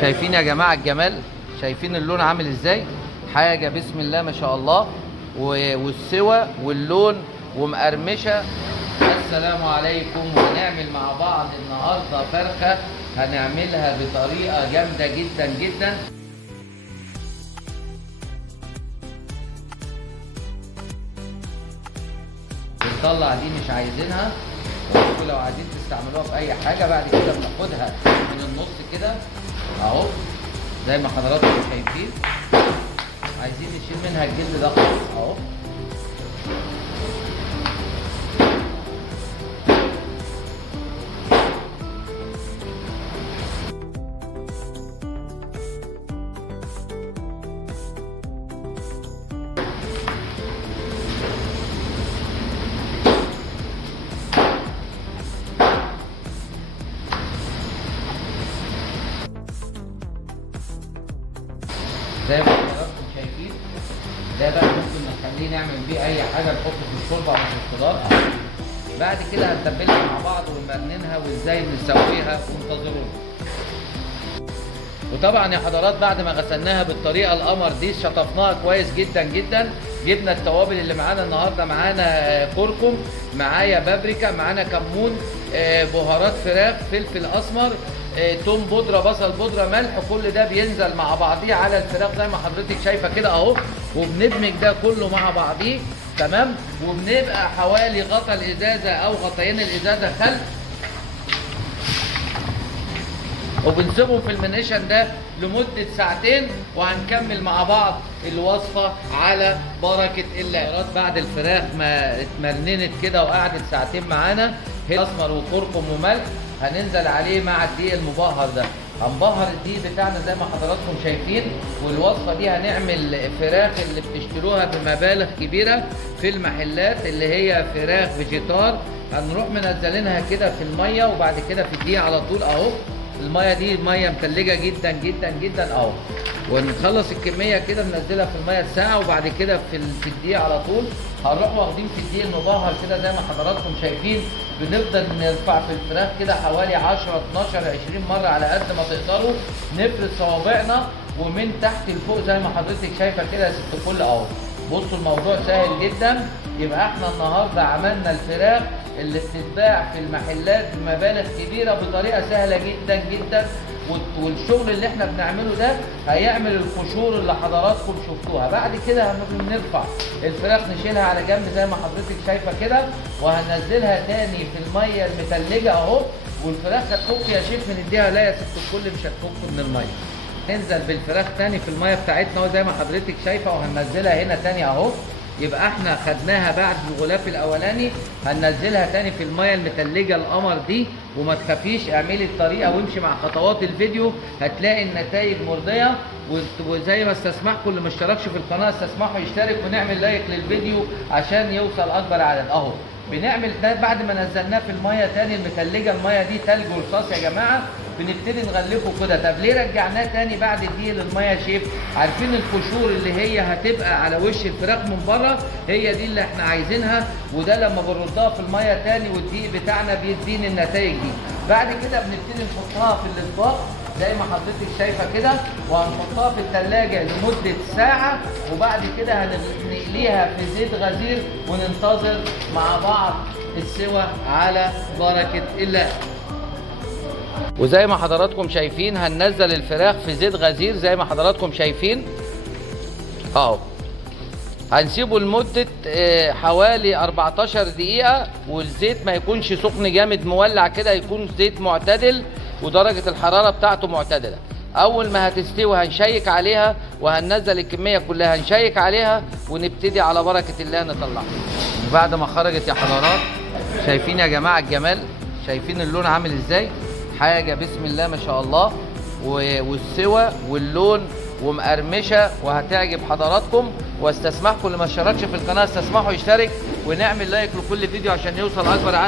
شايفين يا جماعة الجمال؟ شايفين اللون عامل ازاي؟ حاجة بسم الله ما شاء الله، والسوى واللون ومقرمشة. السلام عليكم. وهنعمل مع بعض النهاردة فرخة هنعملها بطريقة جامدة جدا جدا. بنطلع دي مش عايزينها، لو عايزين تستعملوها في اي حاجة. بعد كده بناخدها من النص كده اهو زي ما حضراتكم شايفين. عايزين نشيل منها الجلد ده خالص اهو. زي ما حضراتكم شايفين ده بقى ممكن نخليه نعمل بيه اي حاجه، نحطه في الشوربه او في الخضار. بعد كده هنتبلها مع بعض ونمرننها وازاي نسويها، وانتظرونا. وطبعا يا حضرات بعد ما غسلناها بالطريقه القمر دي شطفناها كويس جدا جدا. جبنا التوابل اللي معانا النهارده، معانا كركم، معايا بابريكا، معانا كمون، بهارات فراخ، فلفل اسمر، توم بودره، بصل بودره، ملح. كل ده بينزل مع بعضيه على الفراخ زي ما حضرتك شايفه كده اهو. وبندمج ده كله مع بعضيه تمام. وبنبقى حوالي غطا الازازه او غطيين الازازه خل، وبنسيبهم في المنيشن ده لمدة ساعتين. وهنكمل مع بعض الوصفة على بركة الله. بعد الفراخ ما اتمرنت كده وقعدت ساعتين معانا، اسمر وكركم وملح، هننزل عليه مع الدقيق المبهر ده. هنبهر الدقيق بتاعنا زي ما حضراتكم شايفين. والوصفة دي هنعمل فراخ اللي بتشتروها بمبالغ كبيرة في المحلات، اللي هي فراخ فيجيتار. هنروح منزلينها كده في المية، وبعد كده في الدقيق على طول اهو. الميه دي ميه متلجه جدا جدا جدا اهو. ونخلص الكميه كده ننزلها في الميه ساعه، وبعد كده في الدقيق على طول. هنروح واخدين في الدقيق المبهر كده زي ما حضراتكم شايفين. بنفضل نرفع في الفراخ كده حوالي 10 12 20 مره على قد ما تقدروا. نفرد صوابعنا ومن تحت لفوق زي ما حضرتك شايفه كده يا ست الكل اهو. بصوا الموضوع سهل جدا. يبقى احنا النهارده عملنا الفراخ اللي بتتباع في المحلات بمبالغ كبيره بطريقه سهله جدا جدا. والشغل اللي احنا بنعمله ده هيعمل القشور اللي حضراتكم شفتوها. بعد كده هنرفع الفراخ نشيلها على جنب زي ما حضرتك شايفه كده، وهننزلها تاني في الميه المتلجه اهو. والفراخ هتفك يا شيف من ايديها؟ لا يا ست الكل مش هتفك من الميه. ننزل بالفراخ تاني في الميه بتاعتنا اهو زي ما حضرتك شايفه، وهننزلها هنا تاني اهو. يبقى احنا خدناها بعد الغلاف الاولاني، هننزلها تاني في الميه المتلجه القمر دي. وما تخافيش، اعملي الطريقه وامشي مع خطوات الفيديو، هتلاقي النتائج مرضيه. وزي ما استسمحكم اللي ما اشتركش في القناه استسمحوا يشترك، ونعمل لايك للفيديو عشان يوصل اكبر عدد اهو. بنعمل ده بعد ما نزلناه في الميه تاني المتلجه. الميه دي تلج ورصاص يا جماعه. بنبتدي نغلفه كده. طب ليه رجعناه تاني بعد الدقيق للميه يا شيف؟ عارفين القشور اللي هي هتبقى على وش الفراخ من بره، هي دي اللي احنا عايزينها. وده لما بنردها في الميه تاني والدقيق بتاعنا بيدينا النتائج دي. بعد كده بنبتدي نحطها في الاطباق زي ما حضرتك شايفه كده، وهنحطها في الثلاجه لمده ساعه. وبعد كده هنقليها في زيت غزير وننتظر مع بعض السوى على بركه الله. وزي ما حضراتكم شايفين هننزل الفراخ في زيت غزير زي ما حضراتكم شايفين اهو. هنسيبه لمدة حوالي 14 دقيقة. والزيت ما يكونش سخن جامد مولع كده، يكون زيت معتدل ودرجة الحرارة بتاعته معتدلة. أول ما هتستوي هنشيك عليها وهننزل الكمية كلها، هنشيك عليها ونبتدي على بركة الله نطلعها. وبعد ما خرجت يا حضرات شايفين يا جماعة الجمال؟ شايفين اللون عامل ازاي؟ حاجة بسم الله ما شاء الله. والسوى واللون ومقرمشه وهتعجب حضراتكم. واستسمحكم اللي ما اشتركش في القناه استسمحوا يشترك ونعمل لايك لكل فيديو عشان يوصل اكبر عدد.